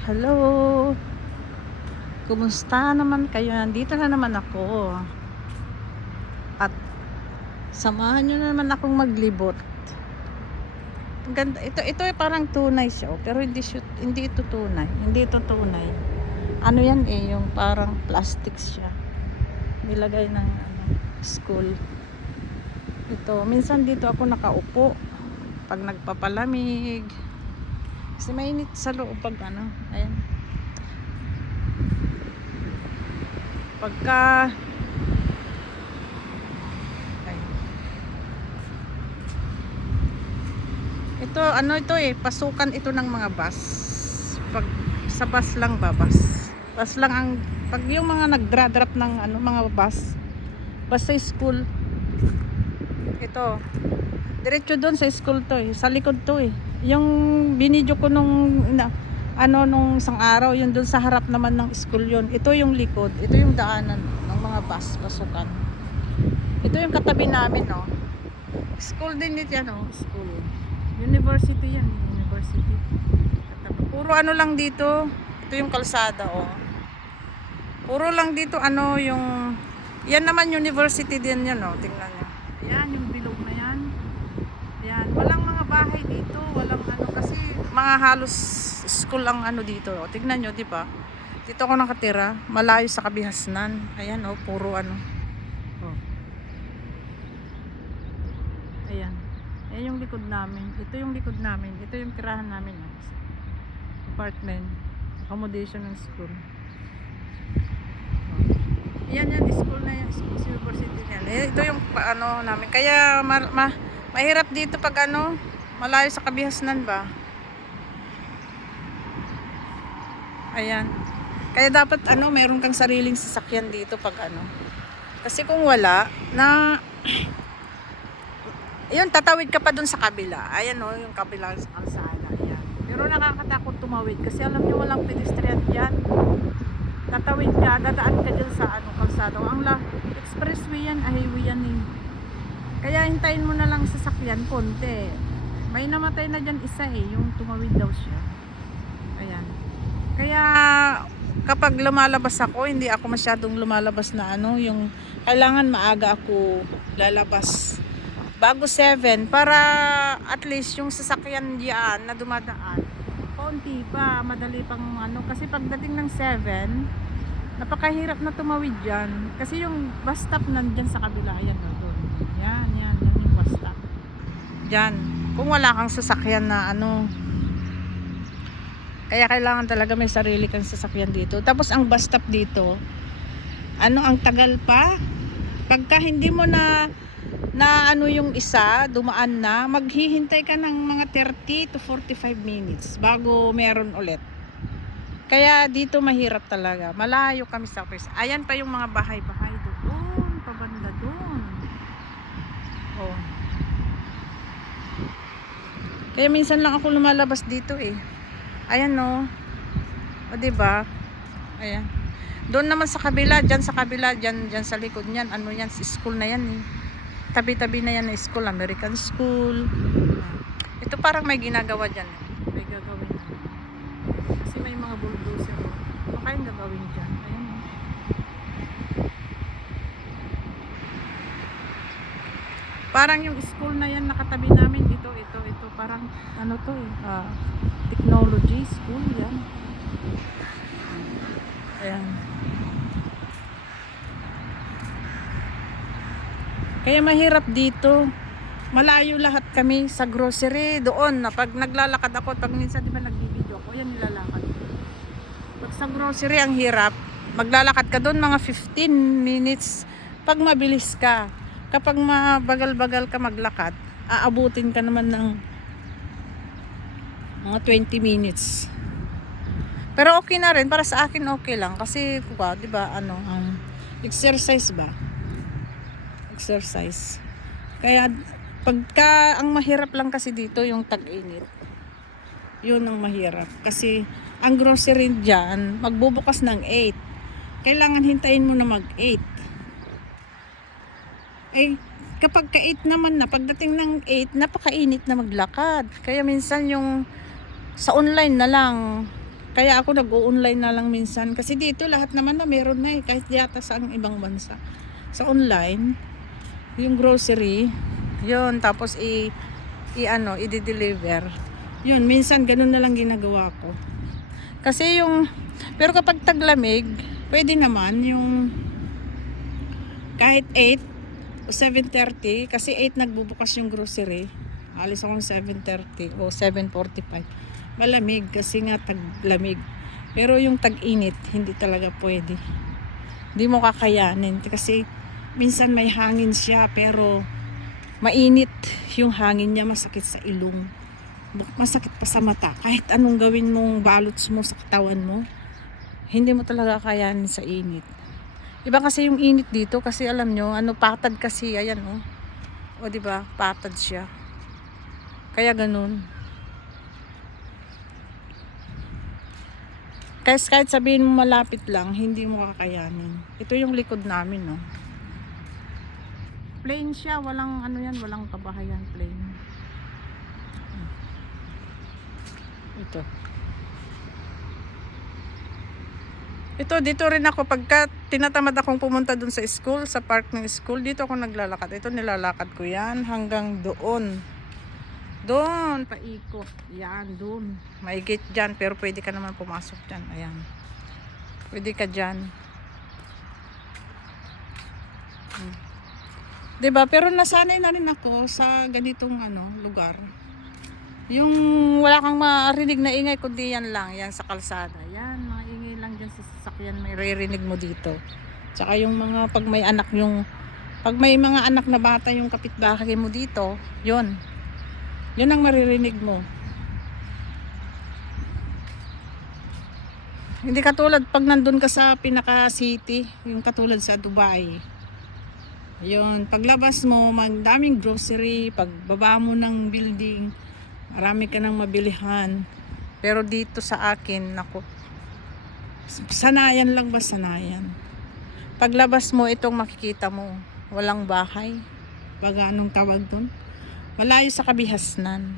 Hello, kumusta naman kayo? Nandito na naman ako. At samahan nyo na naman akong maglibot. Ang ganda. Ito ay parang tunay siya. Pero hindi ito tunay. Hindi ito tunay. Ano yan yung parang plastic siya. Nilagay ng school. Ito, minsan dito ako nakaupo. Pag nagpapalamig. Kasi mainit sa loob pag ayan. Pagka ito pasukan ito ng mga bus. Pag sa bus lang bus lang ang pag yung mga nagdra-drop ng mga bus sa school. Ito diretso doon sa school to sa likod to yung binidyo ko nung isang araw, yun doon sa harap naman ng school yun. Ito yung likod, ito yung daanan ng mga bus, pasukan. Ito yung katabi namin, school din ito yan, school. University yan, university. Katabi. Puro lang dito, ito yung kalsada, Puro lang dito, yung, yan naman university din yan, tingnan nyo. Yan, yung bilog na yan. Yan, walang mga bahay dito, walang kasi mga halos school ang dito. Tignan nyo, di ba? Dito ako nakatira, malayo sa Kabihasnan. Ayan, puro Ayan. Ayan yung likod namin. Ito yung likod namin. Ito yung tirahan namin. Apartment. Accommodation ng school. Ayan yan, school na yan. University yan. Ito yung namin. Kaya mahirap dito pag malayo sa Kabihasnan ba? Ayan. Kaya dapat meron kang sariling sasakyan dito pag Kasi kung wala yun, tatawid ka pa dun sa kabila. Ayan yung kabila sa kalsada. Ayan. Pero nakakatakot tumawid kasi alam niyo walang pedestrian diyan. Tatawid ka, dadaan ka dyan sa kalsada. Ang expressway yan, highway yan Kaya hintayin mo na lang sasakyan konti. May namatay na dyan isa yung tumawid daw siya. Ayan. Kaya kapag lumalabas ako, hindi ako masyadong lumalabas na yung kailangan maaga ako lalabas bago 7 para at least yung sasakyan diyan na dumadaan konti pa, madali pang kasi pagdating ng 7 napakahirap na tumawid diyan kasi yung bus stop nandiyan sa kabila. Ayan doon. Yan yung bus stop diyan. Kung wala kang sasakyan na kaya kailangan talaga may sarili kang sasakyan dito. Tapos ang bus stop dito, ang tagal pa. Pagka hindi mo na yung isa, dumaan na, maghihintay ka ng mga 30 to 45 minutes bago meron ulit. Kaya dito mahirap talaga. Malayo kami sa office. Ayan pa yung mga bahay-bahay doon, pabanda doon. Kaya minsan lang ako lumalabas dito Ayan diba? Ayan. Doon naman sa kabila, diyan sa likod niyan, yan, school na yan Tabi-tabi na yan na school, American school. Ito parang may ginagawa diyan. May gagawin. Kasi may mga bulldozer. Ano kayang gagawin diyan? Ayan. Parang yung school na yan nakatabi namin dito, ito parang technology school yan. Ayan. Kaya mahirap dito. Malayo lahat kami sa grocery doon na pag naglalakad ako, pag minsan di ba nagbibideo ako, yan nilalakad. Pag sa grocery ang hirap, maglalakad ka doon mga 15 minutes pag mabilis ka. Kapag mabagal-bagal ka maglakad, aabutin ka naman ng mga 20 minutes. Pero okay na rin, para sa akin okay lang kasi di ba exercise ba? Exercise. Kaya pagka ang mahirap lang kasi dito yung tag-init. Yun ang mahirap kasi ang grocery diyan magbubukas ng 8. Kailangan hintayin mo na mag-8. Kapag ka-8 naman na, pagdating ng 8, napakainit na maglakad. Kaya minsan yung sa online na lang, Kaya ako nag-o-online na lang minsan. Kasi dito lahat naman na meron na eh. Kahit yata sa ang ibang bansa. Sa online, yung grocery, yun, tapos i-deliver. Yun, minsan ganun na lang ginagawa ko. Kasi yung, pero kapag taglamig, pwede naman yung kahit 8 o 7:30, kasi 8 nagbubukas yung grocery. Alis akong 7:30 o 7:45. Malamig kasi nga taglamig. Pero yung tag-init, hindi talaga pwede. Hindi mo kakayanin kasi minsan may hangin siya pero mainit yung hangin niya, masakit sa ilong. Masakit pa sa mata. Kahit anong gawin mong balots mo sa katawan mo, hindi mo talaga kayanin sa init. Iba kasi yung init dito kasi alam nyo, patad kasi, ayan oh. O diba, patad siya. Kaya ganun. Kahit sabihin mo malapit lang, hindi mo kakayanin. Ito yung likod namin, no. Plain siya, walang walang kabahayan, plain. Ito. Ito, dito rin ako pagka tinatamad akong pumunta dun sa school, sa park ng school, dito ako naglalakad. Ito nilalakad ko yan hanggang doon. Doon, paikot. Yan, doon. May gate dyan, pero pwede ka naman pumasok dyan. Ayan. Pwede ka dyan. Diba? Pero nasanay na rin ako sa ganitong lugar. Yung wala kang marinig na ingay, kundi yan lang. Yan sa kalsada. Yan, mga ingay lang dyan sa sasakyan. May ririnig mo dito. Tsaka yung mga, pag may mga anak na bata yung kapitbahay mo dito, yun. Yun ang maririnig mo. Hindi katulad pag nandun ka sa pinaka city, yung katulad sa Dubai. Yun, paglabas mo, daming grocery, pagbaba mo ng building, marami ka nang mabilihan. Pero dito sa akin, naku, sanayan lang ba sanayan? Paglabas mo, itong makikita mo, walang bahay. Baga anong tawag dun? Malayo sa kabihasnan.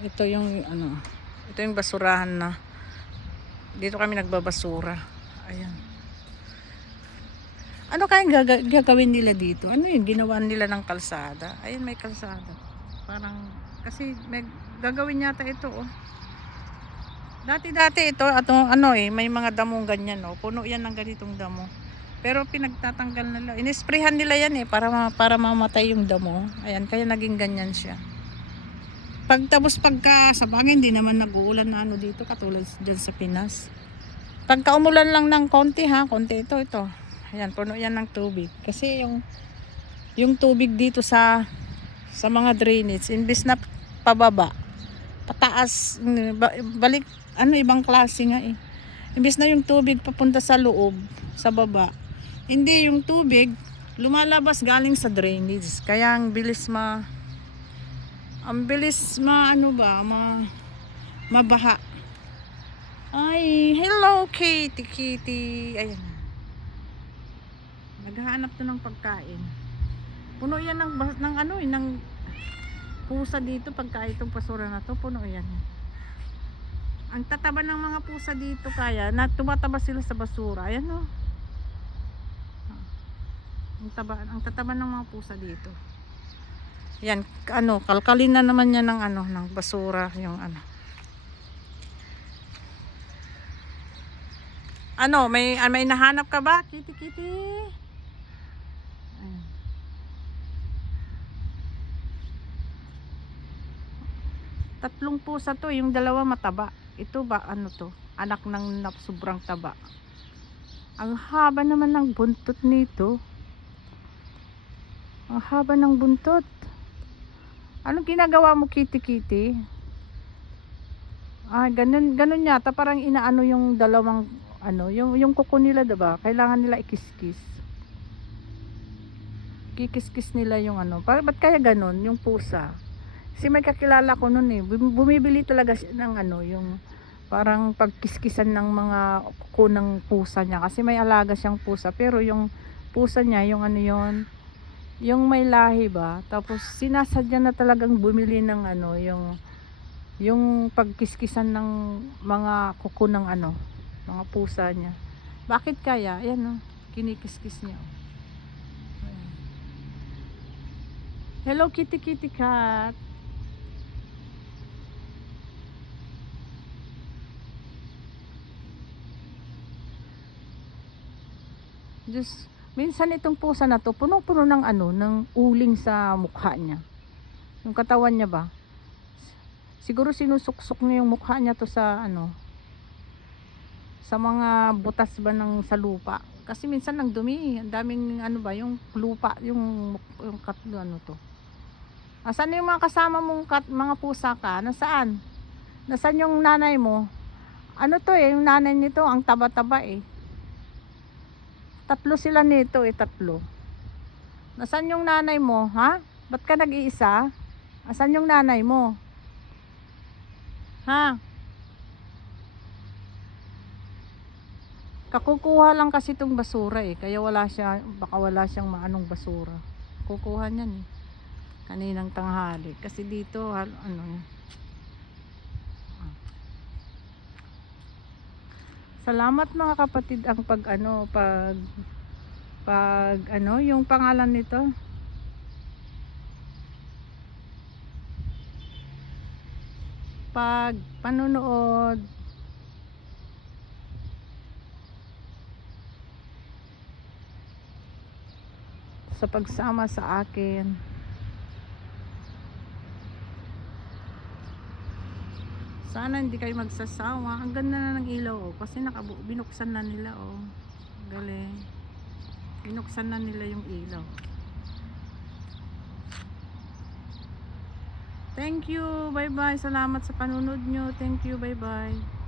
Ito yung ito yung basurahan na. Dito kami nagbabasura. Ayan. Ano kayang gagawin nila dito? Ano yun? Ginawa nila ng kalsada. Ayun, may kalsada. Parang, kasi may gagawin yata ito, oh. Dati-dati ito, may mga damong ganyan, oh. Puno yan ng ganitong damo. Pero pinagtatanggal nila. Inisprehan nila yan, eh, para mamatay yung damo. Ayan, kaya naging ganyan siya. Pagka sa bangin, hindi naman nag-uulan na dito, katulad dyan sa Pinas. Pagka umulan lang ng konti, konti ito. Ayan, puno yan ng tubig. Kasi yung tubig dito sa mga drainage, imbis na pababa, pataas, balik, ibang klase nga eh. Imbis na yung tubig papunta sa loob, sa baba, hindi, yung tubig lumalabas galing sa drainage. Kaya ang bilis mabaha. Ay, hello kitty. Ayan. Naghahanap to ng pagkain. Puno yan ng pusa dito. Pagka itong basura na to, puno yan. Ang tataba ng mga pusa dito, kaya tumataba sila sa basura. Ayan, oh. Ang tataba ng mga pusa dito. Yan, kalkalin na naman yan ng basura, yung may nahanap ka ba? Kitty. Ayan. Tatlong pusa to, yung dalawa mataba. Ito ba, to? Anak ng sobrang taba. Ang haba naman ng buntot nito. Ang haba ng buntot. Anong ginagawa mo, kitty? Ganun yata, parang inaano yung dalawang yung kuko nila, diba? Kailangan nila ikis-kis. Kikis-kis nila yung ba't kaya ganun yung pusa? Kasi may kakilala ko nun eh. Bumibili talaga siya ng yung parang pagkiskisan ng mga kuko ng pusa niya. Kasi may alaga siyang pusa. Pero yung pusa niya, yung yung may lahi ba, tapos sinasadya na talagang bumili ng ano, yung pagkiskisan ng mga kuko ng ano, mga pusa niya. Bakit kaya? Ayan oh, kinikiskis niya. Ayan. Hello kitty kitty cat. Diyos, minsan itong pusa na to, puno-puno ng ano, ng uling sa mukha niya. Yung katawan niya ba? Siguro sinusuksok niya yung mukha niya to sa ano, sa mga butas ba ng sa lupa. Kasi minsan ang dumi, ang daming ano ba, yung lupa, yung kat, ano to. Asan yung mga kasama mong mga pusa ka? Nasaan? Nasaan yung nanay mo? Ano to eh, yung nanay nito, ang taba-taba eh. Tatlo sila nito eh, tatlo. Nasaan yung nanay mo, ha? Ba't ka nag-iisa? Asan yung nanay mo? Ha? Kakukuha lang kasi itong basura eh, kaya wala siya, baka wala siyang maanong basura. Kukuha niyan eh, kaninang tanghali. Kasi dito, ano, salamat mga kapatid ang pag ano, yung pangalan nito. Pag panunood sa pagsama sa akin. Sana hindi kayo magsasawa. Ang ganda na ng ilaw oh, kasi binuksan na nila oh. Galing. Binuksan na nila yung ilaw. Thank you. Bye bye. Salamat sa panunod nyo. Thank you. Bye bye.